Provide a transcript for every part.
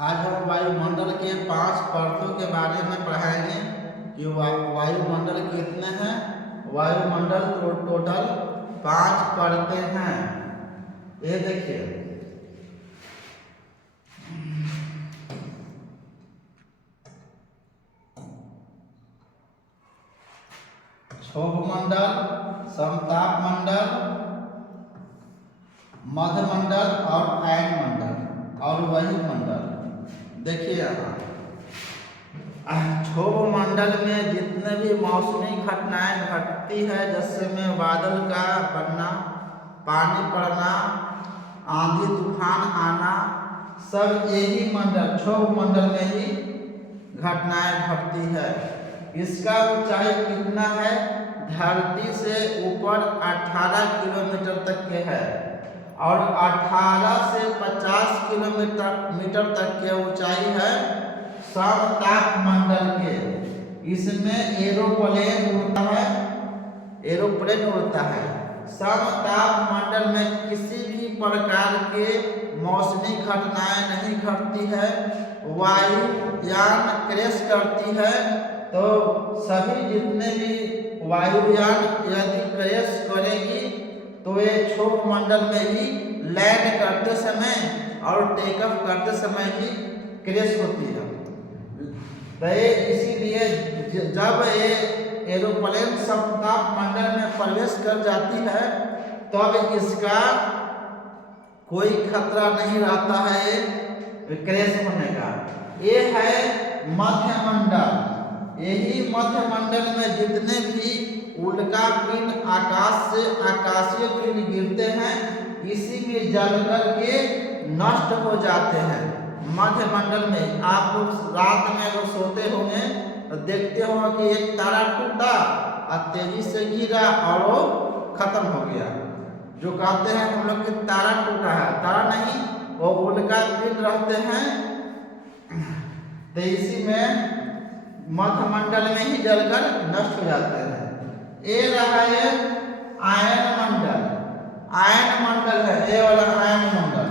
आज हम वायुमंडल के 5 परतों के बारे में पढ़ाएंगे कि वायुमंडल कितने हैं। वायुमंडल तो टोटल 5 परतें हैं। ये देखिए, क्षोभमंडल, समताप मध्यमंडल और आयनमंडल और वायुमंडल। देखिए यहाँ क्षोभमंडल में जितने भी मौसमी घटनाएं घटती है, जैसे में बादल का बनना, पानी पड़ना, आंधी तूफान आना, सब यही मंडल क्षोभमंडल में ही घटनाएं घटती है। इसका ऊंचाई कितना है? धरती से ऊपर 18 किलोमीटर तक के है और 18 से 50 किलोमीटर तक के ऊंचाई है समताप मंडल के। इसमें एरोप्लेन उड़ता है। समताप मंडल में किसी भी प्रकार के मौसमी घटनाएं नहीं घटती है। वायुयान क्रैश करती है तो सभी जितने भी वायुयान यदि क्रैश करेगी तो ये क्षोभमंडल में ही लैंड करते समय और टेक ऑफ करते समय ही क्रैश होती है। तो इसीलिए जब ये एरोप्लेन समताप मंडल में प्रवेश कर जाती है तब इसका कोई खतरा नहीं रहता है क्रैश होने का। ये है मध्यमंडल। यही मध्यमंडल में जितने भी उल्का पिंड आकाश से आकाशीय पिंड गिरते हैं, इसी में जलकर के नष्ट हो जाते हैं। मध्यमंडल में आप लोग रात में अगर सोते होंगे तो देखते होंगे कि एक तारा टूटा और तेजी से गिरा और वो खत्म हो गया। जो कहते हैं हम लोग कि तारा टूटा है, तारा नहीं, वो उल्का पिंड रहते हैं। तो इसी में मध्यमंडल में ही जलकर नष्ट हो जाते हैं। ये रहा है आयन मंडल। आयन मंडल है ये वाला आयन मंडल।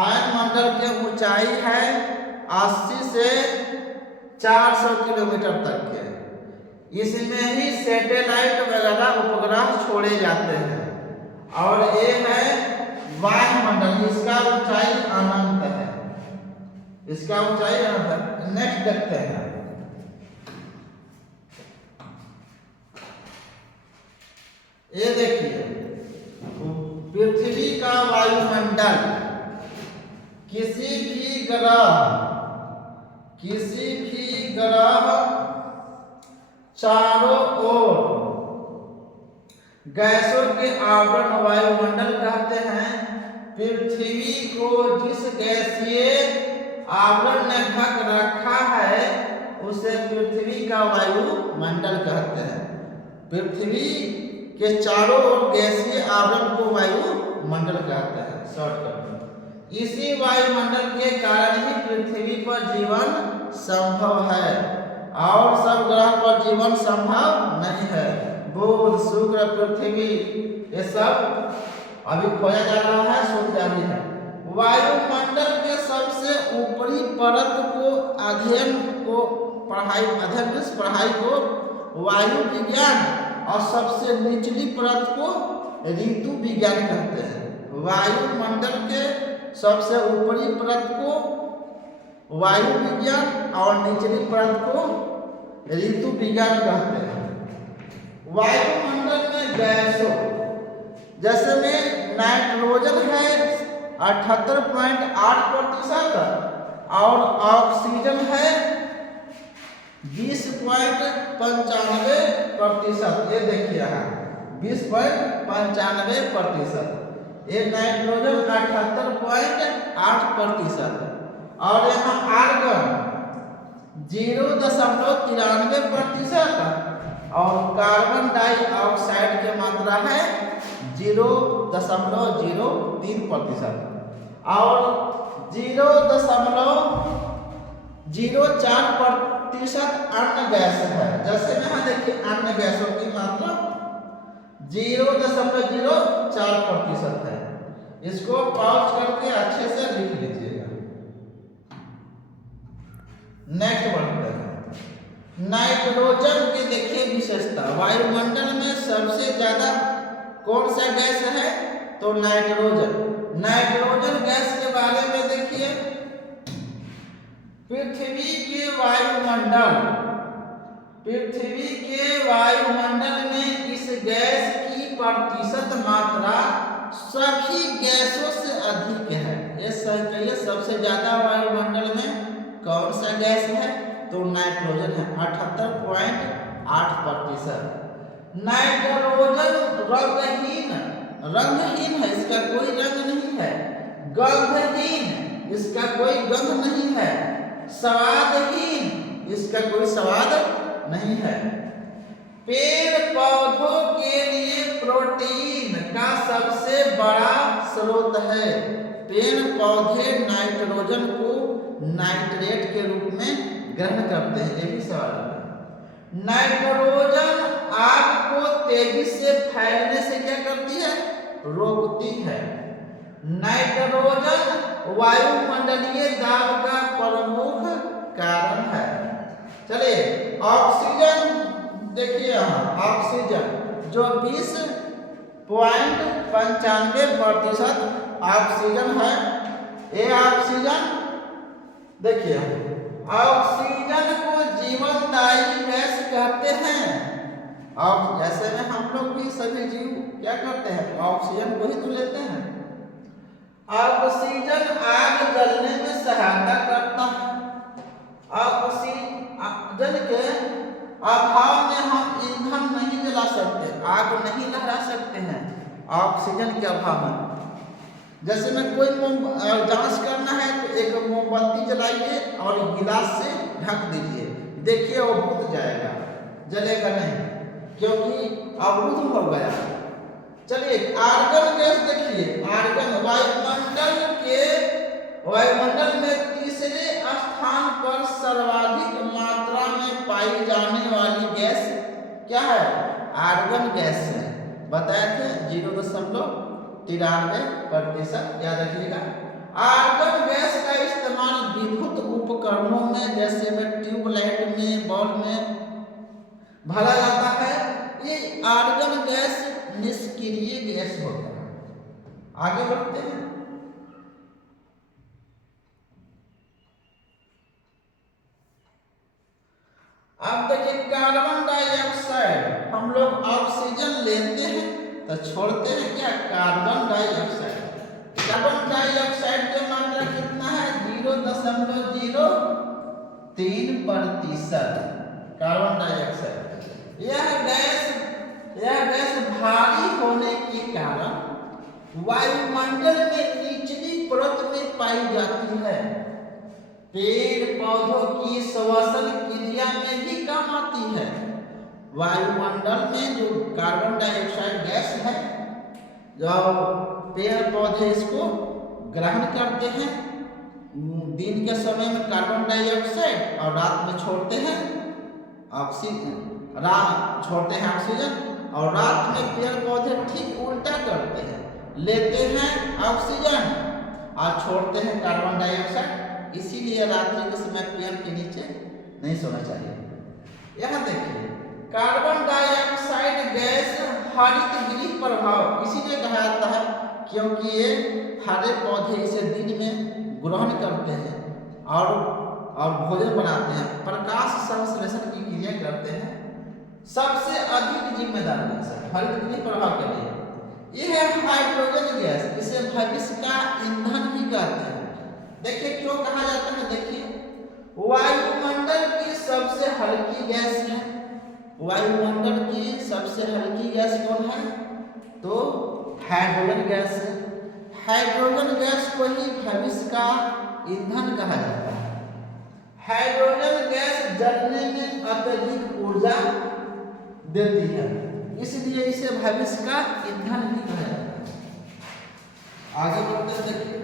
आयन मंडल की ऊंचाई है 80 से 400 किलोमीटर तक के। इसमें ही सैटेलाइट वगैरह उपग्रह छोड़े जाते हैं। और ये है वायुमंडल। इसका ऊंचाई अनंत है। इसका ऊंचाई अनंत है। नेक्स्ट देखते हैं। ये देखिए, पृथ्वी का वायुमंडल किसी भी ग्रह चारों ओर गैसों के आवरण वायुमंडल कहते हैं। पृथ्वी को जिस गैसीय आवरण ने ढक रखा है उसे पृथ्वी का वायुमंडल कहते हैं। पृथ्वी के चारों ओर गैसीय आवरण को वायुमंडल कहते हैं शॉर्टकट में। इसी वायुमंडल के कारण ही पृथ्वी पर जीवन संभव है और सब ग्रह पर जीवन संभव नहीं है। बुध, शुक्र, पृथ्वी ये सब अभी खोजा जा रहा है, शोध जारी है। वायुमंडल के सबसे ऊपरी परत को अध्ययन को वायु विज्ञान और सबसे निचली परत को ऋतु विज्ञान कहते हैं। वायुमंडल के सबसे ऊपरी परत को वायु विज्ञान और निचली परत को ऋतु विज्ञान कहते हैं। वायुमंडल में गैसों जैसे में नाइट्रोजन है 78.8% और ऑक्सीजन है 20.95%। ये देखिए यहाँ 20.95%। ये नाइट्रोजन 78.8% और यहाँ आर्गन 0.93% और कार्बन डाइऑक्साइड की मात्रा है 0.03% और 0.04% अन्य गैस है। जैसे यहाँ देखिए अन्य गैसों की मात्रा 0.04% है। इसको पॉज करके अच्छे से लिख लीजिएगा। नेक्स्ट बढ़ते हैं। नाइट्रोजन की देखिए विशेषता, वायुमंडल में सबसे ज्यादा कौन सा गैस है? तो नाइट्रोजन। नाइट्रोजन गैस के बारे में देखिए, पृथ्वी के वायुमंडल में इस गैस की प्रतिशत मात्रा सभी गैसों से अधिक है। ये कहिए सबसे ज्यादा वायुमंडल में कौन सा गैस है? तो नाइट्रोजन है, 78.8%। नाइट्रोजन रंगहीन है, इसका कोई रंग नहीं है। गंधहीन, इसका कोई गंध नहीं है। स्वादहीन, इसका कोई स्वाद नहीं है। पेड़ पौधों के लिए प्रोटीन का सबसे बड़ा स्रोत है। पेड़ पौधे नाइट्रोजन को नाइट्रेट के रूप में ग्रहण करते हैं, ये भी सवाल है। नाइट्रोजन आग को तेजी से फैलने से क्या करती है? रोकती है। नाइट्रोजन वायुमंडलीय दाब का प्रमुख कारण है। चलिए ऑक्सीजन देखिए, यहाँ ऑक्सीजन जो 20.95% ऑक्सीजन है। ये ऑक्सीजन देखिए, ऑक्सीजन को जीवनदायी गैस कहते हैं। और जैसे में हम लोग भी सभी जीव क्या करते हैं? ऑक्सीजन को ही तो लेते हैं। ऑक्सीजन आग जलने में सहायता करता है। ऑक्सीजन के अभाव में हम ईंधन नहीं जला सकते, आग नहीं लहरा सकते हैं ऑक्सीजन के अभाव में। जैसे में कोई जांच करना है तो एक मोमबत्ती जलाइए और गिलास से ढक दीजिए, देखिए वो बुझ जाएगा, जलेगा नहीं, क्योंकि अवरुद्ध हो गया। चलिए आर्गन गैस देखिए, आर्गन वायुमंडल में तीसरे स्थान पर सर्वाधिक मात्रा में पाई जाने वाली गैस क्या है? आर्गन गैस है। बताए थे 0.93%, याद रखिएगा। आर्गन गैस का इस्तेमाल विद्युत उपकरणों में जैसे में ट्यूबलाइट में, बल्ब में भरा जाता है। ये आर्गन गैस निष्क्रिय गैस होता है। आगे बढ़ते हैं। अब देखिए कार्बन डाइऑक्साइड, हम लोग ऑक्सीजन लेते हैं तो छोड़ते हैं क्या? Carbon dioxide. कार्बन डाइऑक्साइड की मात्रा कितना है? 0.03%। कार्बन डाइऑक्साइड यह गैस भारी होने के कारण वायुमंडल में निचली परत में पाई जाती है। पेड़ पौधों की श्वसन क्रिया में भी काम आती है। वायुमंडल में जो कार्बन डाइऑक्साइड गैस है, जो पेड़ पौधे इसको ग्रहण करते हैं, दिन के समय में कार्बन डाइऑक्साइड और रात में छोड़ते हैं ऑक्सीजन, और रात में पेड़ पौधे ठीक उल्टा करते हैं, लेते हैं ऑक्सीजन और छोड़ते हैं कार्बन डाइऑक्साइड। इसीलिए रात्रि के समय पेड़ के नीचे नहीं सोना चाहिए। यहाँ देखिए कार्बन डाइऑक्साइड गैस हरित गृह प्रभाव इसीलिए कहा जाता है क्योंकि ये हरे पौधे इसे दिन में ग्रहण करते हैं और भोजन बनाते हैं, प्रकाश संश्लेषण की क्रिया करते हैं। सबसे अधिक जिम्मेदार गैस है हरित गृह प्रभाव के लिए। यह है हाइड्रोजन गैस, इसे भविष्य का ईंधन भी कहते हैं। देखिए क्यों कहा जाता है? देखिए वायुमंडल की सबसे हल्की गैस है। वायुमंडल की सबसे हल्की गैस कौन है? तो हाइड्रोजन गैस है। हाइड्रोजन गैस को ही भविष्य का ईंधन कहा जाता है। हाइड्रोजन गैस जलने में अत्यधिक ऊर्जा देती है, इसलिए इसे भविष्य का ईंधन भी कहा जाता है। आगे बढ़ते हैं। देखिए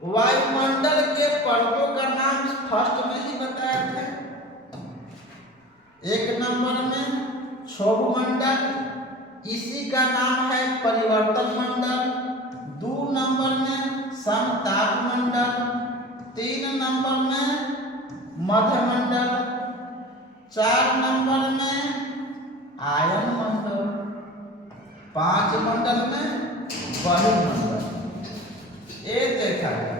वायुमंडल के परतों का नाम फर्स्ट में ही बताया था। एक नंबर में क्षोभ मंडल, इसी का नाम है परिवर्तन मंडल। समताप मंडल, 3 नंबर में मध्य मंडल, 4 नंबर में आयन मंडल, 5 मंडल में बहिर्मंडल। ये देखा गया।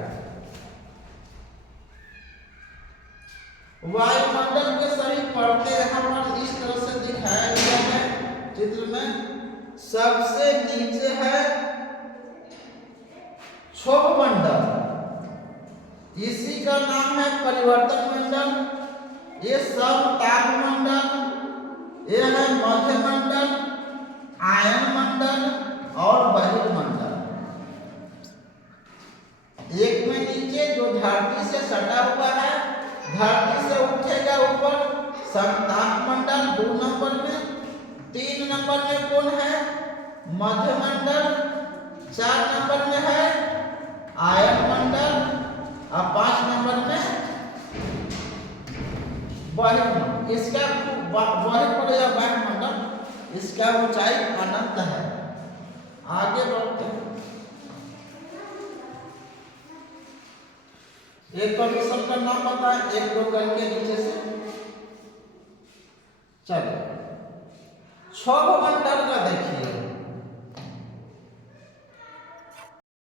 वायुमंडल के सभी परतें यहाँ पर इस तरह से दिखाया गया है चित्र में। सबसे नीचे है क्षोभ मंडल, इसी का नाम है परिवर्तन मंडल। ये सब ताप मंडल, ये है मध्य मंडल, आयन मंडल और बहिर्मंडल। एक में नीचे जो धरती से सटा हुआ है, धरती से उठेगा ऊपर, समताप मंडल 2 नंबर में, 3 नंबर में कौन है मध्य मंडल, 4 नंबर में है आयन मंडल और 5 नंबर में बहिर्मंडल। इसका बहिर्मंडल या वायुमंडल, इसका ऊंचाई अनंत है। आगे बढ़ते हैं। एक कंडीशन का नाम बताएं, 1-2 करके नीचे से। चलो क्षोभ मंडल का देखिए,